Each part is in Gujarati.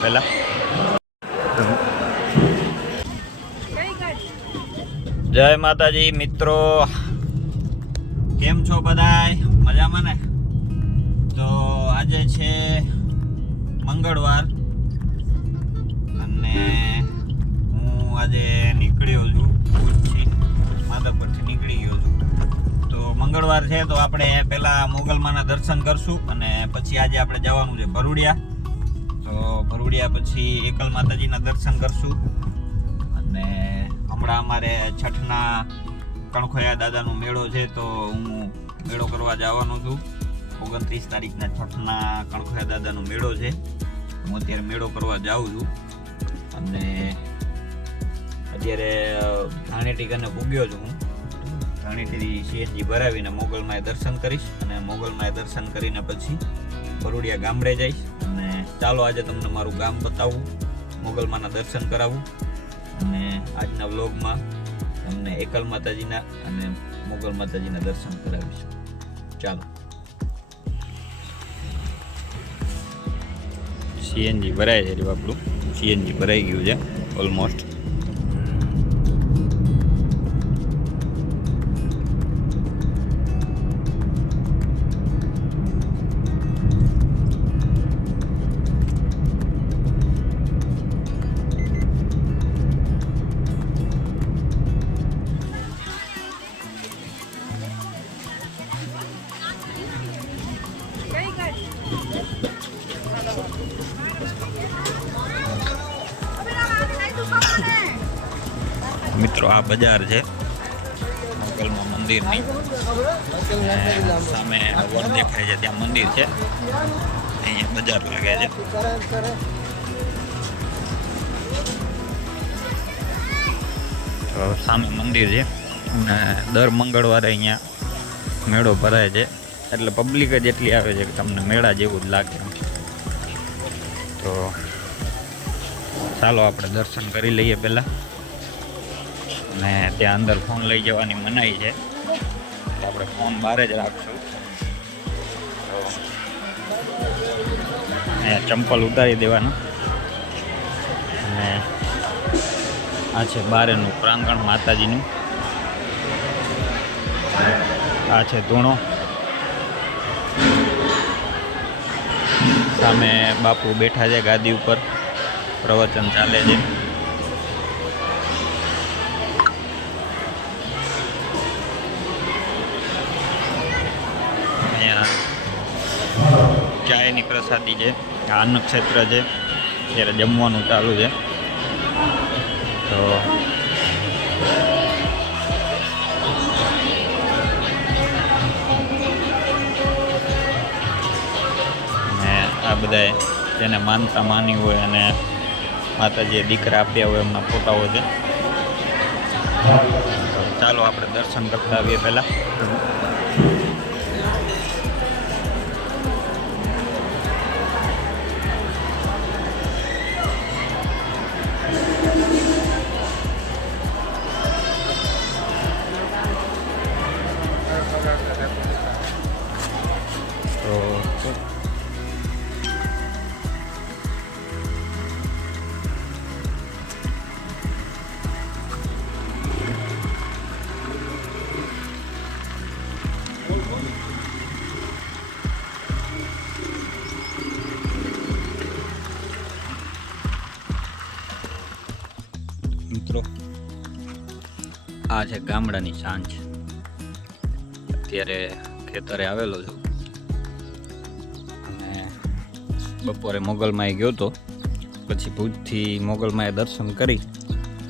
પહેલા. જય માતાજી, મિત્રો. કેમ છો બધાય? મજામાં ને? તો આજે છે મંગળવાર. અને હું આજે નીકળ્યો છું ભુજથી, માધાપરથી નીકળી ગયો છું. તો મંગળવાર છે તો આપણે પહેલાં મોગલમાના દર્શન કરશું અને પછી આજે આપણે જવાનું છે ભરૂડિયા. તો ભરૂડિયા પછી એકલ માતાજીના દર્શન કરશું. અને હમણાં અમારે છઠના કણખોયા દાદાનો મેળો છે તો હું મેળો કરવા જવાનો છું. ઓગણત્રીસ તારીખના છઠના કણખોયા દાદાનો મેળો છે. હું અત્યારે મેળો કરવા જાઉં છું. અને અત્યારે ધાણેટી કને ભૂગ્યો છું હું. ધાણેટી સીએનજી ભરાવીને મોગલમાં દર્શન કરીશ. અને મોગલમાં દર્શન કરીને પછી ભરૂડિયા ગામડે જઈશ. અને ચાલો આજે તમને મારું ગામ બતાવું, મોગલમાના દર્શન કરાવું. અને આજના વ્લોગમાં તમને એકલ માતાજીના અને મોગલ માતાજીના દર્શન કરાવીશ. ચાલો. સીએનજી ભરાય છે બાપડું. સીએનજી ભરાઈ ગયું છે ઓલમોસ્ટ મિત્રો, આ બજાર છે. મોકલમાં મંદિરની. સામે વર દેખાય છે, ત્યાં મંદિર છે. અહીંયા બજાર લાગે છે. સામે મંદિર છે. અને દર મંગળવારે અહીંયા મેળો ભરાય છે. એટલે પબ્લિક જ એટલી આવે છે કે તમને મેળા જેવું જ લાગે. તો ચાલો આપણે દર્શન કરી લઈએ પહેલાં. અને ત્યાં અંદર ફોન લઈ જવાની મનાઈ છે. તો આપણે ફોન બહાર જ રાખશું. તો ચંપલ ઉતારી દેવાનું. અને આ છે બારેનું પ્રાંગણ માતાજીનું. આ છે ધૂણો. સામે બાપુ બેઠા છે ગાદી ઉપર. પ્રવચન ચાલે છે અહીંયા ચાયની પ્રસાદી છે, આ ક્ષેત્ર છે ત્યારે જમવાનું ચાલુ છે. તો ને આ બધાય જેને માનતા માની હોય અને માતાજીએ દીકરા આપ્યા હોય એમના ફોટાઓ છે. ચાલો આપણે દર્શન કરતા આવીએ પહેલાં. મિત્રો આ છે ગામડાની સાંજ અત્યારે ખેતરે આવેલો છું બપોરે મોગલમાએ ગયો હતો પછી ભુજથી મોગલમાએ દર્શન કરી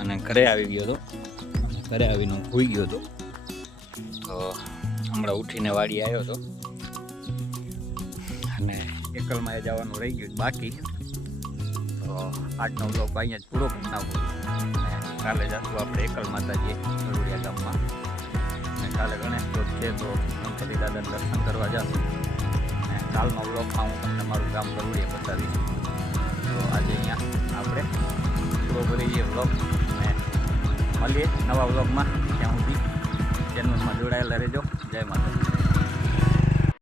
અને ઘરે આવી ગયો હતો ઘરે આવીને સૂઈ ગયો હતો તો હમણાં ઉઠીને વાડી આવ્યો હતો અને એકલમાએ જવાનું રહી ગયું બાકી. તો આજનો બ્લોગ અહીંયા જ પૂરો બનાવો. કાલે જશું આપણે એકલ માતાજી જરૂરિયા ગામમાં. અને કાલે ગણેશ ચોથ છે, તો ગણપતિ દાદાને દર્શન કરવા જશું. કાલનો બ્લોગમાં હું તમને મારું ગામ ભરૂડિયા બતાવીશ. તો આજે અહીંયા આપણે પૂરો કરીએ બ્લોગ અને મળીએ નવા બ્લોગમાં ત્યાં સુધી. ચેનલમાં જોડાયેલા રહેજો. જય માતાજી.